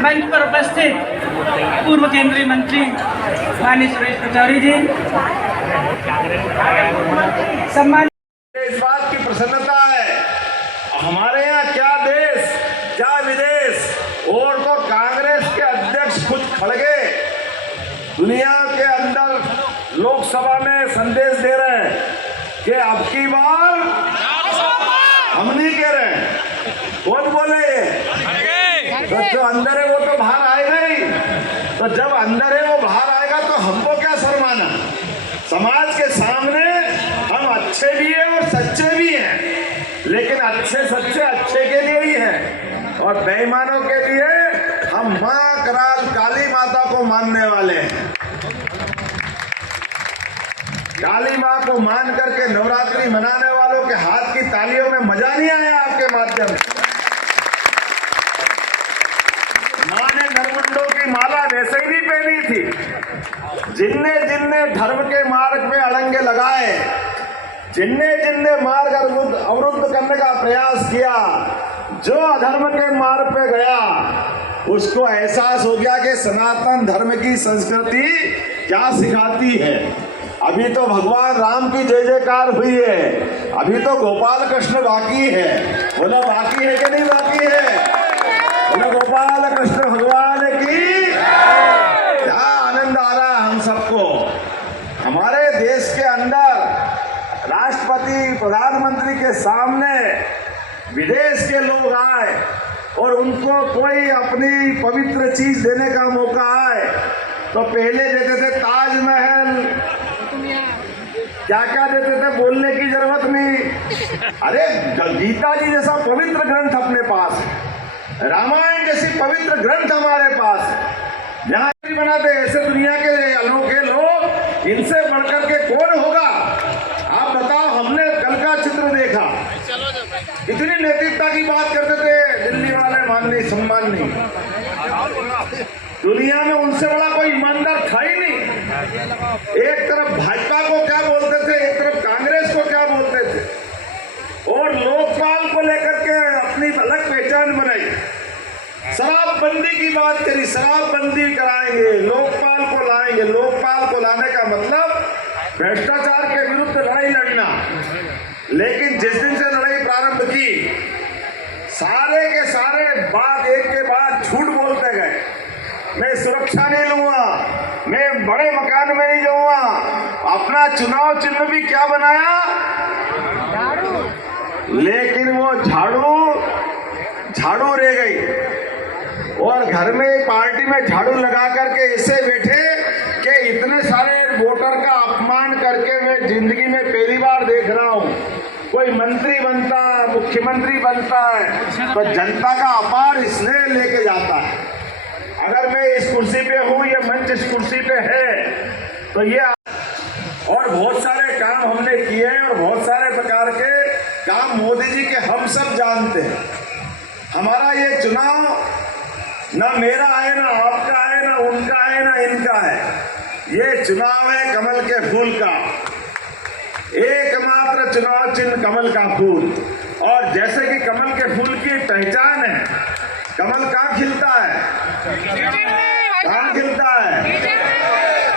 मंच पर उपस्थित पूर्व केंद्रीय मंत्री माननीय सुरेश पचौरी जी, सम्मान। इस बात की प्रसन्नता है हमारे यहाँ क्या देश क्या विदेश और तो कांग्रेस के अध्यक्ष खुद खड़गे दुनिया के अंदर लोकसभा में संदेश दे रहे हैं कि अब की बार हम नहीं कह रहे हैं, कौन बोले ये? तो जो अंदर है वो तो बाहर आएगा ही। तो जब अंदर है वो बाहर आएगा तो हमको क्या शर्माना? समाज के सामने हम अच्छे भी हैं और सच्चे भी हैं, लेकिन अच्छे सच्चे अच्छे के लिए ही हैं और बेईमानों के लिए हम मां कराल काली माता को मानने वाले हैं। काली मां को मान करके नवरात्रि मनाने वालों के हाथ की तालियों में मजा नहीं आया आपके माध्यम से? मां ने नरमुंडों की माला वैसे ही नहीं पहनी थी। जिनने जिनने धर्म के मार्ग में अड़ंगे लगाए, जिनने जिनने मार्ग अवरुद्ध करने का प्रयास किया, जो अधर्म के मार्ग पे गया, उसको एहसास हो गया कि सनातन धर्म की संस्कृति क्या सिखाती है। अभी तो भगवान राम की जय जयकार हुई है, अभी तो गोपाल कृष्ण बाकी है। बोला बाकी है कि नहीं बाकी है? बोला गोपाल कृष्ण भगवान की। क्या आनंद आ रहा है हम सबको। हमारे देश के अंदर राष्ट्रपति प्रधानमंत्री के सामने विदेश के लोग आए और उनको कोई अपनी पवित्र चीज देने का मौका आए तो पहले देते थे ताजमहल, क्या क्या देते थे, बोलने की जरूरत नहीं। अरे गीता जी जैसा पवित्र ग्रंथ अपने पास है, रामायण जैसी पवित्र ग्रंथ हमारे पास है। यहाँ बनाते ऐसे दुनिया के अनोखे लोग, इनसे बढ़कर के कौन होगा? आप बताओ, हमने कल का चित्र देखा, इतनी नैतिकता की बात करते थे दिल्ली वाले, मान नहीं सम्मान नहीं। दुनिया में उनसे बड़ा कोई ईमानदार था ही नहीं। एक तरफ भाजपा को क्या बोलते थे, एक तरफ कांग्रेस को क्या बोलते थे, और लोकपाल को लेकर के अपनी अलग पहचान बनाई। शराबबंदी की बात करी, शराबबंदी कराएंगे, लोकपाल को लाएंगे। लोकपाल को लाने का मतलब भ्रष्टाचार के विरुद्ध लड़ाई लड़ना। लेकिन जिस दिन से लड़ाई प्रारंभ की, सारे के सारे बात एक के बाद झूठ बोलते गए। मैं सुरक्षा नहीं लूंगा, मैं बड़े मकान में नहीं जाऊंगा। अपना चुनाव चिन्ह भी क्या बनाया? लेकिन वो झाड़ू रह गई और घर में पार्टी में झाड़ू लगा करके इससे बैठे कि इतने सारे वोटर का अपमान करके मैं जिंदगी में पहली बार देख रहा हूँ। कोई मंत्री बनता है, मुख्यमंत्री बनता है तो जनता का अपार स्नेह लेके जाता है। अगर मैं इस कुर्सी पे हूँ, ये मंच इस कुर्सी पे है, तो ये और बहुत सारे काम हमने किए हैं और बहुत सारे प्रकार के काम मोदी जी के हम सब जानते हैं। हमारा ये चुनाव ना मेरा है, ना आपका है, ना उनका है, ना इनका है। ये चुनाव है कमल के फूल का। एकमात्र चुनाव चिन्ह कमल का फूल। और जैसे कि कमल के फूल की पहचान है, कमल कहाँ खिलता है? कहाँ खिलता है?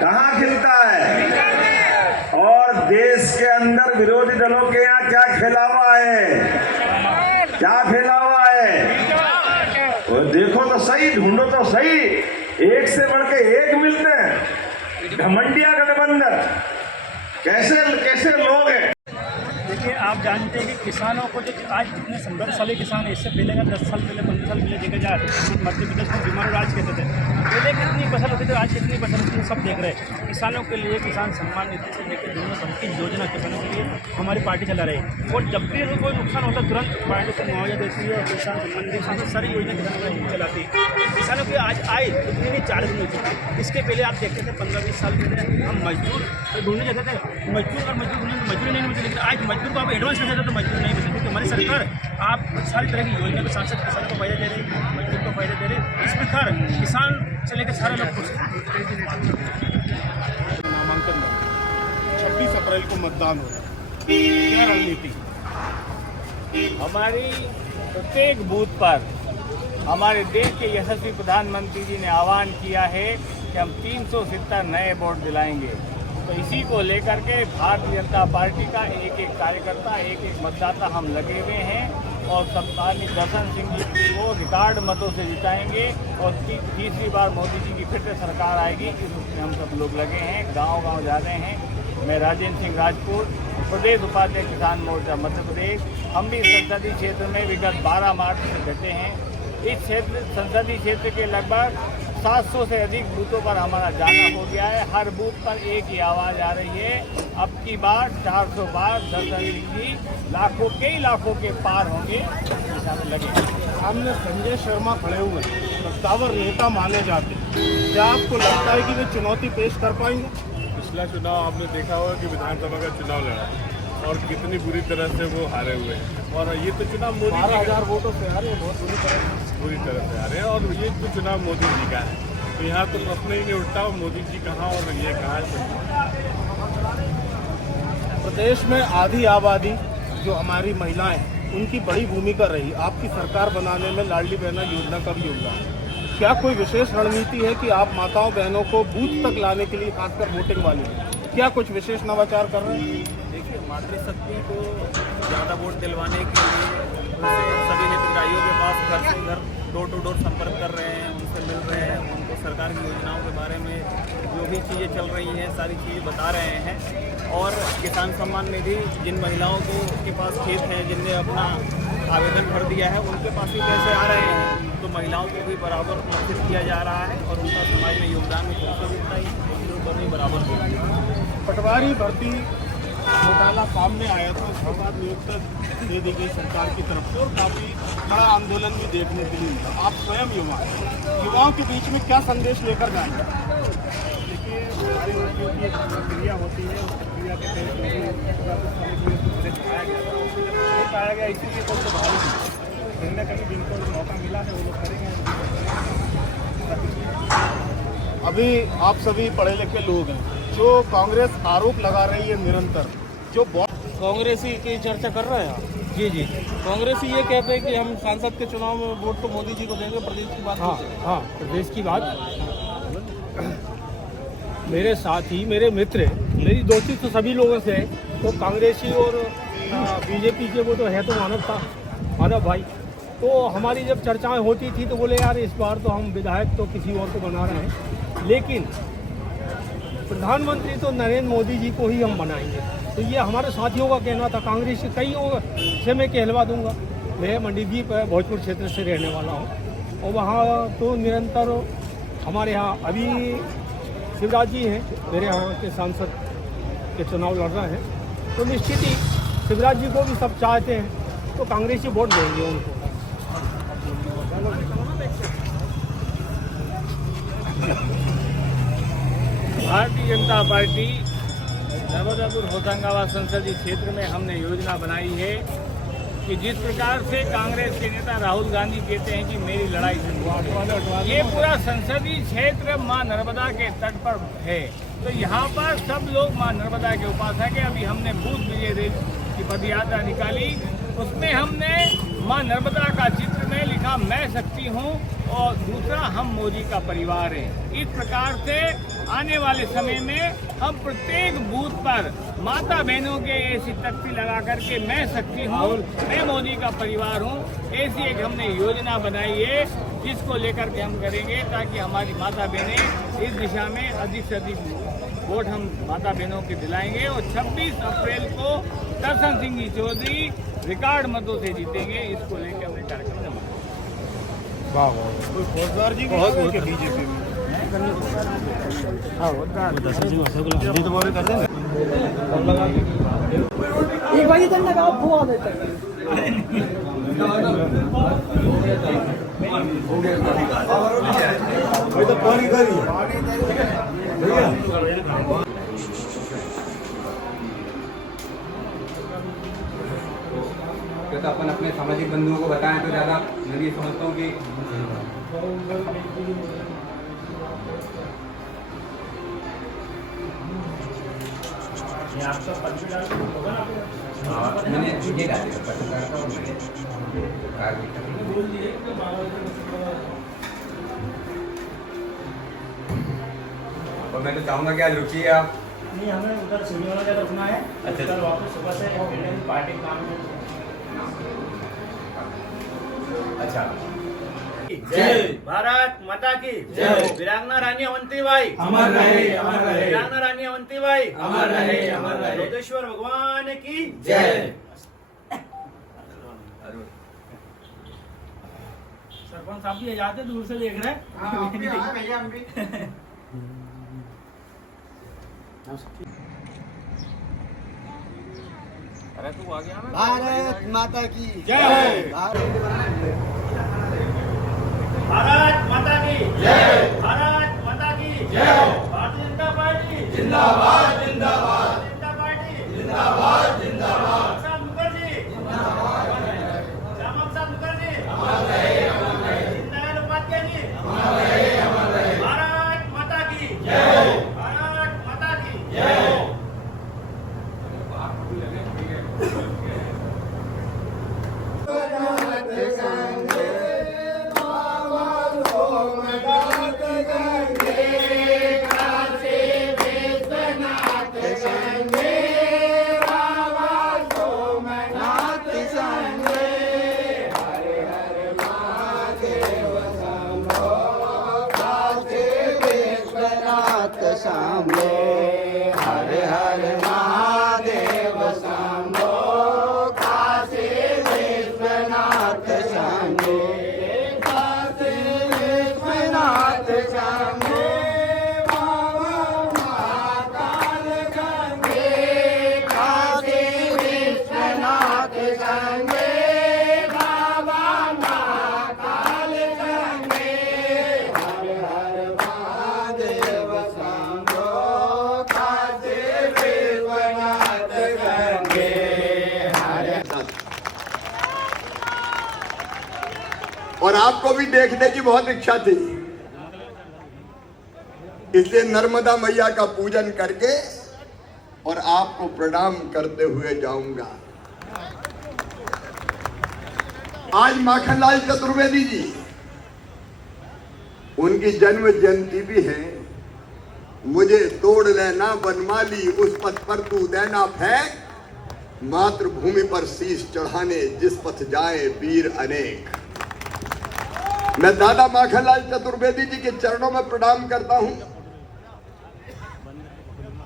कहाँ खिलता है? और देश के अंदर विरोधी दलों के यहाँ क्या खेला हुआ है? क्या खेला हुआ है? तो देखो तो सही, ढूंढो तो सही, एक से बढ़ के एक मिलते हैं। घमंडिया गठबंधन, कैसे लोग हैं। देखिए, आप जानते हैं कि किसानों को जो आज कितने संघर्षशाली किसान है, इससे पहले का 10 साल पहले 15 साल पहले देखा जाए मध्य प्रदेश में बीमारू राज कहते थे। पहले कितनी फसल होती थी, आज कितनी फसल होती है, सब देख रहे हैं। किसानों के लिए किसान सम्मान निधि से लेकर दुनिया भर की योजना किसानों के लिए हमारी पार्टी चला रही है। और जब भी कोई नुकसान होता है तुरंत पार्टी को मुआवजा देती है, किसान सम्मान निधि सारी योजना किसानों को चलाती है। किसानों की आज आय इतनी नहीं 4 दिन होती थी। इसके पहले आप देखते थे 15-20 साल पहले हम मजदूर ढूंढने जाते थे, मजदूर नहीं मिलते। लेकिन आज मजदूर को आप एडवांस में जाते तो मजदूर नहीं मिलते, क्योंकि हमारी सरकार आप सारी तरह की योजना के साथ साथ किसान को फायदा दे रही है, मजदूर को फायदा दे रही है। इस प्रकार किसान से लेकर सारे लोग खुश हैं। नामांकन 26 अप्रैल को मतदान होगा, क्या रणनीति? हमारी प्रत्येक बूथ पर हमारे देश के यशस्वी प्रधानमंत्री जी ने आह्वान किया है कि हम 370 नए वोट दिलाएंगे। तो इसी को लेकर के भारतीय जनता पार्टी का एक एक कार्यकर्ता, एक एक मतदाता हम लगे हुए हैं और सत्तानी दर्शन सिंह जी को रिकॉर्ड मतों से जिताएंगे और तीसरी बार मोदी जी की फिर से सरकार आएगी, इसमें हम सब लोग लगे हैं, गांव-गांव जा रहे हैं। मैं राजेंद्र सिंह राजपूत, प्रदेश उपाध्यक्ष किसान मोर्चा मध्य प्रदेश। हम भी संसदीय क्षेत्र में विगत 12 मार्च से डटे हैं। इस क्षेत्र संसदीय क्षेत्र के लगभग 700 से अधिक बूथों पर हमारा जाना हो गया है। हर बूथ पर एक ही आवाज़ आ रही है, अब की बार 400 बार दर्शन सिंह जी लाखों, कई लाखों के पार होंगे, इस दिशा में लगे। सामने संजय शर्मा खड़े हुए सत्तावर नेता माने जाते, क्या आपको लगता है कि वे चुनौती पेश कर पाएंगे? पिछला चुनाव आपने देखा होगा कि विधानसभा का चुनाव लड़ा और कितनी बुरी तरह से वो हारे हुए हैं। और ये तो चुनाव मोदी 12,000 वोटों से हारे, बहुत बुरी तरह से हारे हैं। और ये तो चुनाव मोदी जी का है, तो यहाँ तो प्रश्न ही नहीं उठता मोदी जी कहाँ और ये कहाँ है। प्रदेश में आधी आबादी जो हमारी महिलाएं हैं, उनकी बड़ी भूमिका रही आपकी सरकार बनाने में। लाडली बहना योजना का भी योगदान, क्या कोई विशेष रणनीति है कि आप माताओं बहनों को बूथ तक लाने के लिए, खासकर वोटिंग वाले, क्या कुछ विशेष नवाचार कर रहे हैं? देखिए, मातृशक्ति को ज़्यादा वोट दिलवाने के लिए सभी हितग्राहियों के पास घर से घर, डोर टू डोर संपर्क कर रहे हैं, उनसे मिल रहे हैं, उनको सरकार की योजनाओं के बारे में जो भी चीज़ें चल रही हैं सारी चीज़ें बता रहे हैं। और किसान सम्मान निधि जिन महिलाओं के पास खेत हैं, जिनने अपना आवेदन भर दिया है, उनके पास भी पैसे आ रहे हैं, तो महिलाओं को भी बराबर प्रोत्साहित किया जा रहा है और उनका समाज में योगदान भी बराबर हो रहा है। पटवारी भर्ती घोटाला सामने आया था, उसके बाद नियुक्ति दे दी गई सरकार की तरफ से और काफ़ी बड़ा आंदोलन भी देखने के लिए मिला। आप स्वयं युवाओं के बीच में क्या संदेश लेकर जाएंगे? देखिए, पटवारी भर्तियों की एक प्रक्रिया होती है, उस प्रक्रिया के तहत नहीं पाया गया, इसीलिए कोई तो भाव कहीं ना कहीं जिनको मौका मिला है वो लोग करेंगे। अभी आप सभी पढ़े लिखे लोग हैं, जो कांग्रेस आरोप लगा रही है निरंतर, जो कांग्रेसी की चर्चा कर रहे हैं। जी, कांग्रेसी ये कहते हैं कि हम सांसद के चुनाव में वोट तो मोदी जी को देंगे, प्रदेश की बात। हाँ, प्रदेश की बात। मेरे साथी, मेरे मित्र, मेरी दोस्ती तो सभी लोगों से है, तो कांग्रेसी और बीजेपी के वो तो है तो मानव भाई। तो हमारी जब चर्चाएं होती थी तो बोले यार इस बार तो हम विधायक तो किसी और को बना रहे हैं, लेकिन प्रधानमंत्री तो नरेंद्र मोदी जी को ही हम बनाएंगे। तो ये हमारे साथियों का कहना था। कांग्रेस के कई से मैं कहलवा दूंगा। मैं मंडीदीप भोजपुर क्षेत्र से रहने वाला हूँ और वहाँ तो निरंतर हमारे यहाँ अभी शिवराज जी हैं, मेरे यहाँ के सांसद के चुनाव लड़ रहे हैं, तो निश्चित ही शिवराज जी को भी सब चाहते हैं, तो कांग्रेसी वोट देंगे उनको। भारतीय जनता पार्टी नर्मदापुर होशंगाबाद संसदीय क्षेत्र में हमने योजना बनाई है कि जिस प्रकार से कांग्रेस के नेता राहुल गांधी कहते हैं कि मेरी लड़ाई से, ये पूरा संसदीय क्षेत्र मां नर्मदा के तट पर है, तो यहाँ पर सब लोग मां नर्मदा के उपासक है। अभी हमने बूथ विजय रेल की पदयात्रा निकाली, उसमें हमने मां नर्मदा का चित्र में लिखा मैं शक्ति हूँ और दूसरा हम मोदी का परिवार है। इस प्रकार से आने वाले समय में हम प्रत्येक बूथ पर माता बहनों के ऐसी तख्ती लगा करके मैं शक्ति हूँ, मैं मोदी का परिवार हूँ, ऐसी एक हमने योजना बनाई है, जिसको लेकर के हम करेंगे ताकि हमारी माता बहनें इस दिशा में अधिक से अधिक वोट हम माता बहनों के दिलाएंगे और 26 अप्रैल को दर्शन सिंह जी चौधरी रिकॉर्ड मतों से जीतेंगे। इसको लेकर हमने कार्यक्रम फौजदार जी बहुत बीजेपी में एक भाई इतना का फुआ देता है। तो अपन अपने सामाजिक बंधुओं को बताएं तो ज़्यादा मैं ये समझता हूँ कि मैंने ये डाले पत्रकारिता और और मैं तो चाहूँगा कि आज रुकिए आप। नहीं, हमें उधर सीढ़ियों का रुकना है। अच्छा। कल वापस सुबह से इंडियन पार्टी काम में। अच्छा। जय भारत माता की जय। वीरांगना रानी अवंतीबाई अमर रहे, अमर रहे। वीरांगना रानी अवंतीबाई अमर रहे, अमर रहे। योगेश्वर भगवान की जय। सरपंच साहब भी जाते दूर से देख रहे हैं। भारत माता की जय। भारत माता की जय। भारत माता की जय। भारतीय जनता पार्टी जिंदाबाद, जिंदाबाद, जनता पार्टी जिंदाबाद, जिंदाबाद। श्याम मुखर्जी श्याम प्रसाद मुखर्जी दीनदयाल उपाध्याय जी भारत माता की जय। भारत माता की जय। शंभो हर हर महादेव शंभो काशी विश्वनाथ शंभो काशी विश्वनाथ शंभो महाकाल गंगे काशी विश्वनाथ शंभो बाबा महाकाल गंगे हर हर महादेव शंभो काशी विश्वनाथ गंगे हर। और आपको भी देखने की बहुत इच्छा थी, इसलिए नर्मदा मैया का पूजन करके और आपको प्रणाम करते हुए जाऊंगा। आज माखनलाल चतुर्वेदी जी, उनकी जन्म जयंती भी है। मुझे तोड़ लेना बनमाली, उस पथ पर तू देना फेंक, मातृभूमि पर शीश चढ़ाने जिस पथ जाए वीर अनेक। मैं दादा माखनलाल चतुर्वेदी जी के चरणों में प्रणाम करता हूं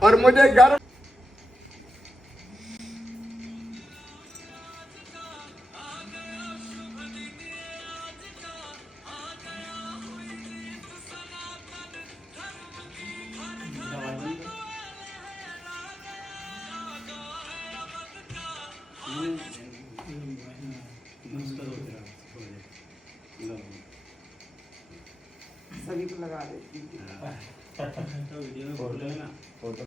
और मुझे गर्व सभी को लगा देती